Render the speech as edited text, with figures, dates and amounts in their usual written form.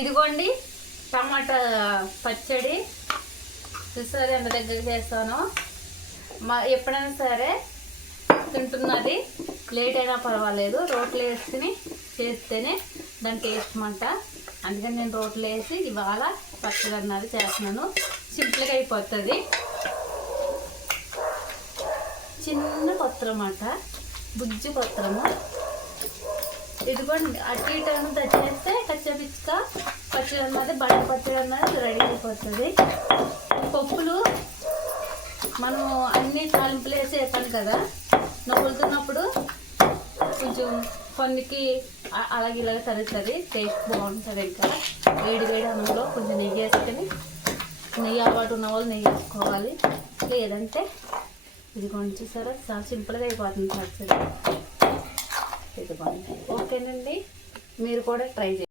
ఇదిగోండి టమాటా పచ్చడి చూసారు ఎంత దగ్గర చేస్తానో. ఎప్పుడైనా సరే తింటున్నది లేట్ అయినా పర్వాలేదు, రోట్లో వేసుకుని చేస్తేనే దాని టేస్ట్ మాట. అందుకని నేను రోట్లో వేసి ఇవాళ పచ్చడి అన్నది చేస్తున్నాను. సింపుల్గా అయిపోతుంది. చిన్న పత్రం అన్నమాట, బుజ్జి పత్రము. ఇదిగోండి అటు ఇటు అంతా చేస్తే కచ్చపిచ్చుక పచ్చడి అన్నది బట్ట పచ్చడి అన్నది రెడీ అయిపోతుంది. పప్పులు మనం అన్ని తాలింపులు వేసి వేపాను కదా, నవ్వులుతున్నప్పుడు కొంచెం కొన్నికి అలాగే ఇలాగ తరుగుతుంది, టేస్ట్ బాగుంటుంది. ఇంకా వేడి వేడి అన్నంలో కొంచెం నెయ్యి వేసుకొని, నెయ్యి అలవాటు ఉన్న వాళ్ళు నెయ్యి వేసుకోవాలి, లేదంటే ఇదిగోండి చూసారా చాలా సింపుల్గా అయిపోతుంది పచ్చడి. ఇదిగోండి ఓకేనండి, మీరు కూడా ట్రై చేయండి.